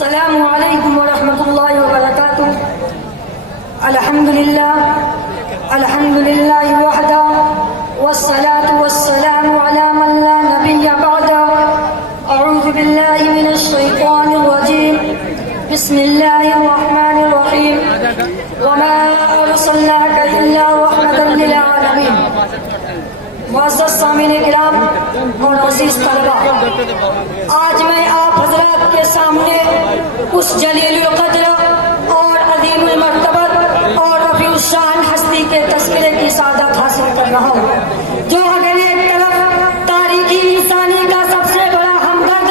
السلام علیکم ورحمۃ اللہ وبرکاتہ. الحمد للہ وحدہ والصلاة والسلام علی من لا نبی بعدہ. اعوذ باللہ من الشیطان الرجیم. بسم اللہ الرحمن الرحیم. وما ارسلناک الا رحمۃ للعالمین. معزز سامعین کرام اور عزیز طلبہ، آج میں آپ حضرات کے سامنے اس جلیل القدر اور عظیم المرتبت اور رفیع الشان ہستی کے تذکرے کی سعادت حاصل کر رہا ہوں، جو اگر ایک طرف تاریخی انسانی کا سب سے بڑا ہمدرد،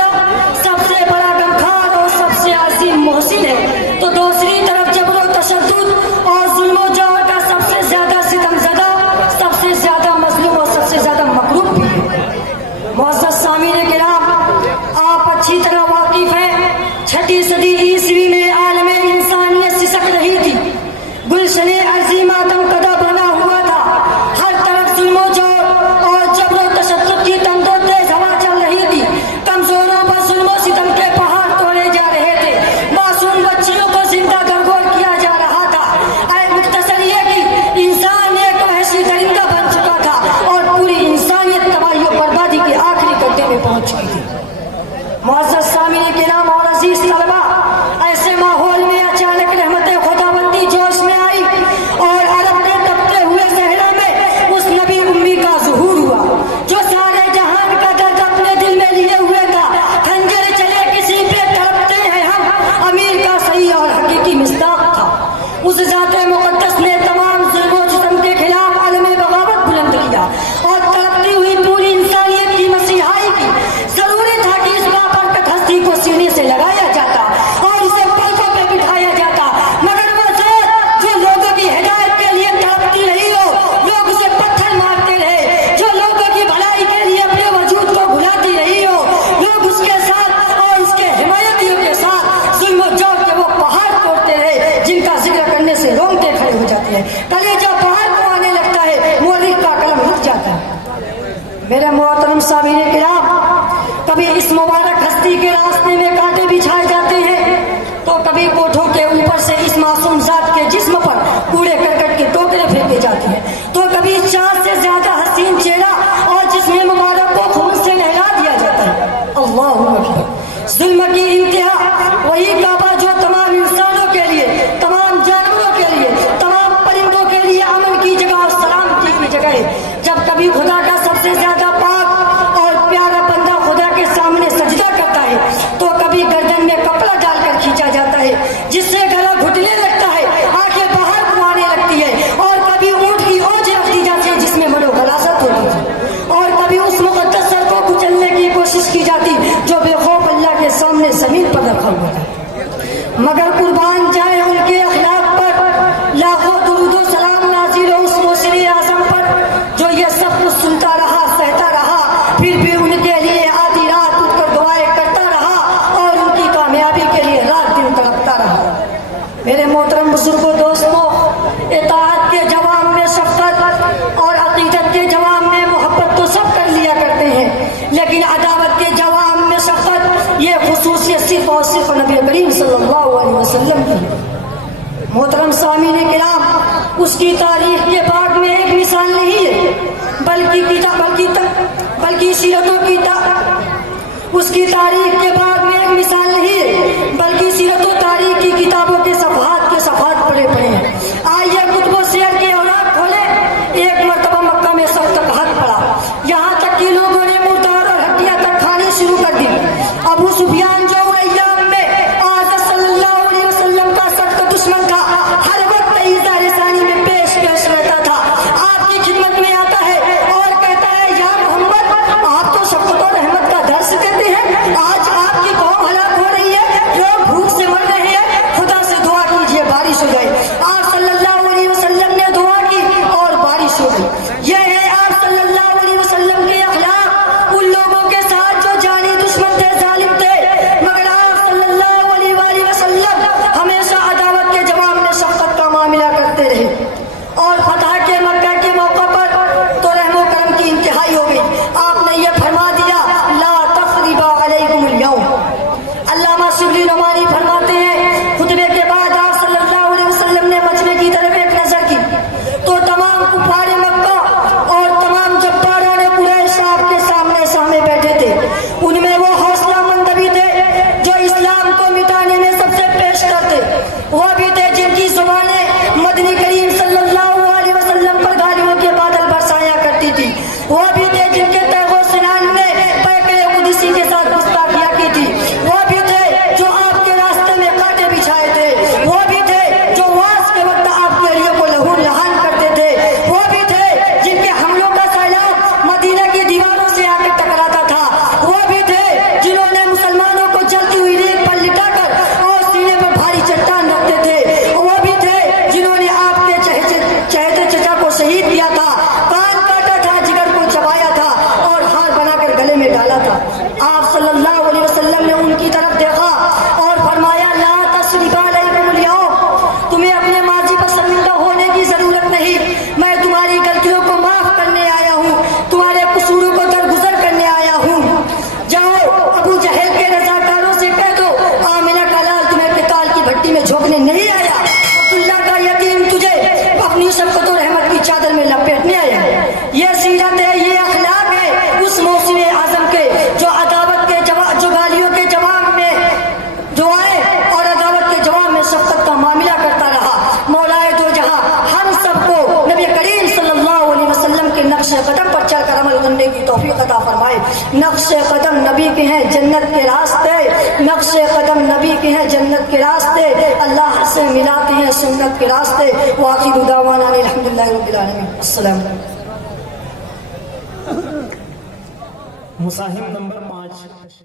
سب سے بڑا غمخوار اور سب سے عظیم محسن ہے، تو دوسری طرف جبر و تشدد اور ظلم و جور کا سب سے زیادہ ستم زدہ، سب سے زیادہ مظلوم اور سب سے زیادہ مغلوب بھی ہے. معزز سامعین کرام، آپ اچھی طرح واقف ہیں، 6 صدی عیسوی میں عالم انسانیت سسک رہی تھی، گلشن ارضی ماتم کدا بنا ہوا تھا، ہر طرف ظلم و جور اور جبر و تشدد کی تند و تیز ہوا چل رہی تھی، کمزوروں پر ظلم و ستم کے پہاڑ توڑے جا رہے تھے، معصوم بچیوں کو زندہ درگور کیا جا رہا تھا. اے مختصر یہ کہ انسان ایک وحشی درندہ بن چکا تھا اور پوری انسانیت تباہی و بربادی کے آخری گڈھے میں پہنچ چکی تھی. معزز سامعین کرام اور عزیز طلبہ، ایسے ماحول میں اچانک رحمت خداوندی جوش میں آئی اور عرب کے تپتے ہوئے صحرا میں اس نبی امی کا ظہور ہوا، جو سارے جہان کا درد اپنے دل میں لیے ہوئے تھا. خنجر چلے کسی پہ تڑپتے ہیں ہم، امیر کا صحیح اور حقیقی مصداق تھا. اس ذات مقدس نے تمام ظلم و ستم کے خلاف علم بغاوت بلند کیا اور تڑپتی ہوئی پوری انسانیت کی مسیحائی کی. ضروری تھا کہ اس بابرکت ہستی کو سینے سے لگایا جاتا اور اسے پلکوں پہ بٹھایا جاتا، مگر وہ ذات جو لوگوں کی ہدایت کے لیے تڑپتی رہی ہو، لوگ اسے پتھر مارتے رہے، جو لوگوں کی بھلائی کے لیے اپنے وجود کو بھلاتی رہی ہو، لوگ اس کے ساتھ اور اس کے حمایتیوں کے ساتھ ظلم و جور کے وہ پہاڑ توڑتے رہے جن کا ذکر کرنے سے رونگٹے کھڑے ہو جاتے ہیں، کلیجہ پہاڑ کو آنے لگتا ہے، مورخ کا قلم رک جاتا ہے. میرے محترم سامعین کرام، کبھی اس مبارک ہستی کے راستے میں کانٹے بچھائے جاتے ہیں، تو کبھی کوٹھوں کے اوپر سے اس معصوم ذات کے جسم پر کوڑے کرکٹ کے ٹوکرے پھینکے جاتے ہیں، تو کبھی 4 سے زیادہ حسین چہرہ اور جسم مبارک کو خون سے نہلا دیا جاتا ہے. اللہ اکبر. ظلم کی انتہا وہی کعبہ جو تمام انسانوں کے لیے، تمام جانوروں کے لیے، تمام پرندوں کے لیے امن کی جگہ اور سلامتی کی جگہ ہے. جب کبھی خدا کا سب سے زیادہ پاک اور پیارا بندہ خدا کے سامنے سجدہ کرتا ہے، تو کبھی گردن میں کپڑا ڈال کر کھینچا جاتا ہے جس سے گلا گھٹنے لگتا ہے، آنکھیں باہر کو آنے لگتی ہے، اور کبھی اونٹ کی اوج رکھ دی جاتی ہے جس میں منو غلاظت ہوتی ہے، اور کبھی اس مقدس سر کو کچلنے کی کوشش کی جاتی جو بے خوف اللہ کے سامنے زمین پر رکھا ہوا تھا. مگر قربان جائے ان کے اخلاق پر لاکھوں درود و سلام نازل ہو اس موسر اعظم پر، جو یہ سب کچھ سنتا رہا، سہتا رہا، پھر بھی ان کے لیے آدھی رات اٹھ کر دعائیں کرتا رہا اور ان کی کامیابی کے لیے رات دن تڑپتا رہا. میرے محترم بزرگوں، دوستوں، اطاعت کے جواب میں شفقت اور عقیدت کے جواب میں محبت تو سب کر لیا کرتے ہیں، لیکن عداوت کے جواب میں شفقت یہ خصوصیت صرف اور صرف نبی کریم صلی اللہ علیہ وسلم کی. محترم سامعین کرام، اس کی تاریخ کے بعد میں ایک مثال نہیں ہے، بلکہ سیرتوں کی اس کی تاریخ کے بعد میں ایک مثال نہیں ہے، بلکہ سیرت و تاریخ کی کتابوں کے صفحات پڑے پڑے ہیں. آئیے کتب و سیر کے اوراق کھولے. ایک مرتبہ مکہ میں سخت قحط پڑا، یہاں تک کہ لوگوں نے مردار اور ہڈیاں تک کھانی شروع کر دی. ابو سفیان جو ایام میں آج صلی اللہ علیہ وسلم کا سخت دشمن تھا، ہر وقت اظہار ثانی میں پیش رہتا تھا، آپ کی خدمت میں آتا ہے اور کہتا ہے یا محمد، آپ تو شفقت اور رحمت کا درس دیتے ہیں، آج آپ کی قوم ہلاک ہو رہی ہے، لوگ بھوک سے مر رہے نقش قدم نبی کے ہیں جنت کے راستے، نقش قدم نبی کے ہیں جنت کے راستے، اللہ سے ملاتے ہیں سنت کے راستے۔ وآخر دعوانا الحمدللہ رب العالمین۔ السلام علیکم۔ مصاحب نمبر 5